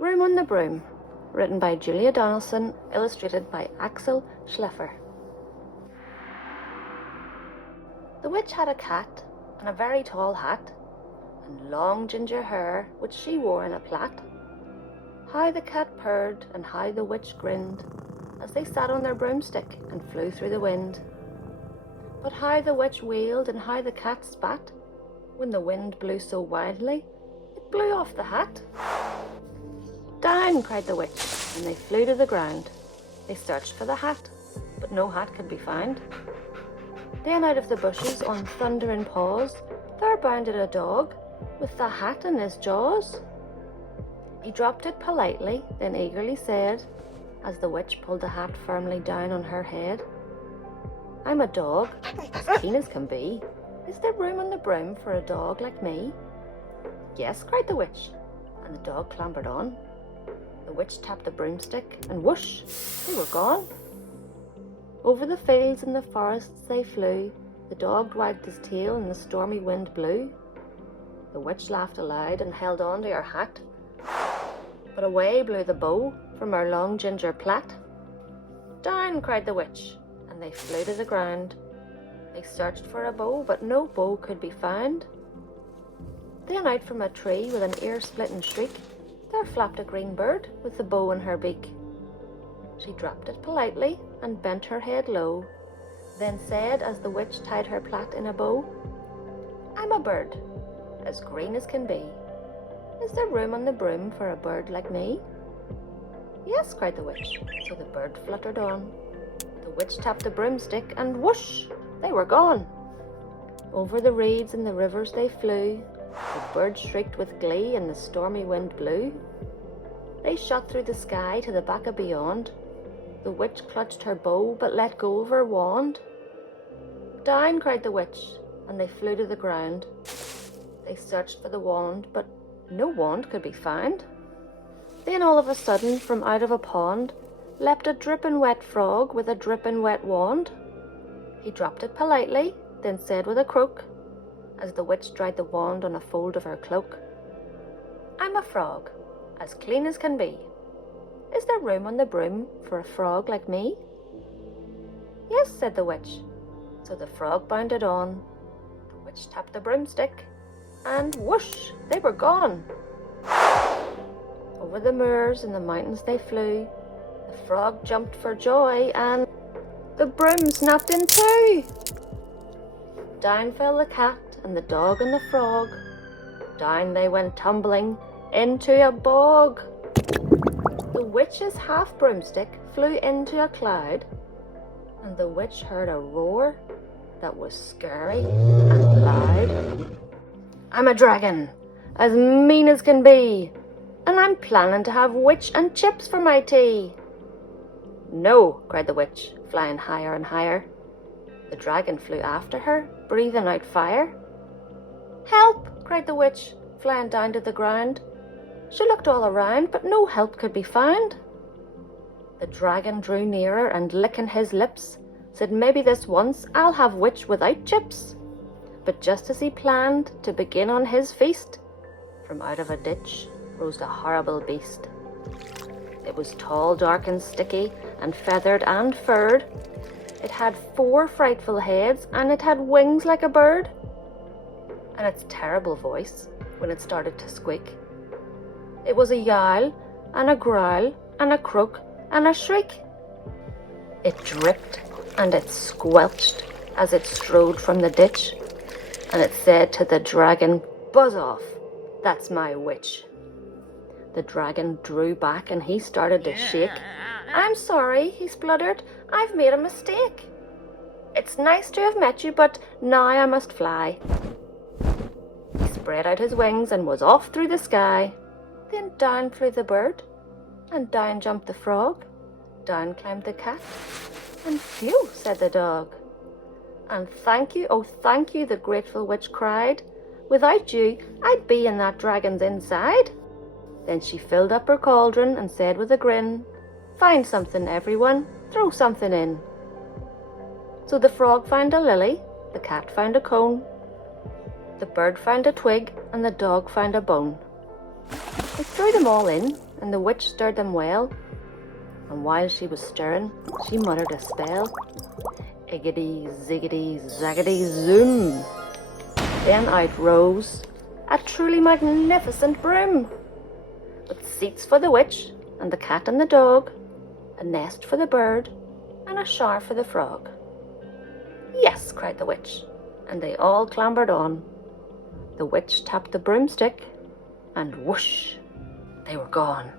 Room on the Broom, written by Julia Donaldson, illustrated by Axel Schleifer. The witch had a cat and a very tall hat, and long ginger hair which she wore in a plait. How the cat purred and how the witch grinned, as they sat on their broomstick and flew through the wind. But how the witch wailed and how the cat spat, when the wind blew so wildly, it blew off the hat. Down, cried the witch, and they flew to the ground. They searched for the hat, but no hat could be found. Then out of the bushes on thundering paws, there bounded a dog, with the hat in his jaws. He dropped it politely, then eagerly said, as the witch pulled the hat firmly down on her head, "I'm a dog, as keen as can be. Is there room on the broom for a dog like me?" "Yes," cried the witch, and the dog clambered on. The witch tapped the broomstick, and whoosh, they were gone. Over the fields and the forests they flew. The dog wagged his tail and the stormy wind blew. The witch laughed aloud and held on to her hat, but away blew the bow from her long ginger plait. "Down," cried the witch, and they flew to the ground. They searched for a bow, but no bow could be found. Then out from a tree with an ear-splitting shriek, there flapped a green bird with the bow in her beak. She dropped it politely and bent her head low, then said as the witch tied her plait in a bow, "I'm a bird, as green as can be. Is there room on the broom for a bird like me?" "Yes," cried the witch, so the bird fluttered on. The witch tapped the broomstick, and whoosh, they were gone. Over the reeds and the rivers they flew. The bird shrieked with glee and the stormy wind blew. They shot through the sky to the back of beyond. The witch clutched her bow but let go of her wand. "Down," cried the witch, and they flew to the ground. They searched for the wand, but no wand could be found. Then all of a sudden, from out of a pond, leapt a dripping wet frog with a dripping wet wand. He dropped it politely, then said with a croak, as the witch dried the wand on a fold of her cloak, "I'm a frog, as clean as can be. Is there room on the broom for a frog like me?" "Yes," said the witch, so the frog bounded on. The witch tapped the broomstick, and whoosh, they were gone. Over the moors and the mountains they flew. The frog jumped for joy, and the broom snapped in two. Down fell the cat and the dog and the frog. Down they went tumbling into a bog. The witch's half broomstick flew into a cloud, and the witch heard a roar that was scary and loud. "I'm a dragon, as mean as can be, and I'm planning to have witch and chips for my tea." "No," cried the witch, flying higher and higher. The dragon flew after her, breathing out fire. "Help!" cried the witch, flying down to the ground. She looked all around, but no help could be found. The dragon drew nearer and, licking his lips, said, "Maybe this once I'll have witch without chips." But just as he planned to begin on his feast, from out of a ditch rose a horrible beast. It was tall, dark and sticky, and feathered and furred. It had 4 frightful heads, and it had wings like a bird. And its terrible voice, when it started to squeak, it was a yowl, and a growl, and a croak, and a shriek. It dripped and it squelched as it strode from the ditch, and it said to the dragon, "Buzz off, that's my witch." The dragon drew back and he started to shake. "I'm sorry," he spluttered, "I've made a mistake. It's nice to have met you, but now I must fly." He spread out his wings and was off through the sky. Then down flew the bird, and down jumped the frog, down climbed the cat, and phew, said the dog. "And thank you, oh thank you," the grateful witch cried. "Without you, I'd be in that dragon's inside." Then she filled up her cauldron and said with a grin, "Find something, everyone, throw something in." So the frog found a lily, the cat found a cone, the bird found a twig, and the dog found a bone. They threw them all in, and the witch stirred them well. And while she was stirring, she muttered a spell. Iggity, ziggity, zaggity, zoom! Then out rose a truly magnificent broom, with seats for the witch and the cat and the dog, a nest for the bird, and a shower for the frog. Yes, cried the witch, and they all clambered on. The witch tapped the broomstick, and whoosh, they were gone.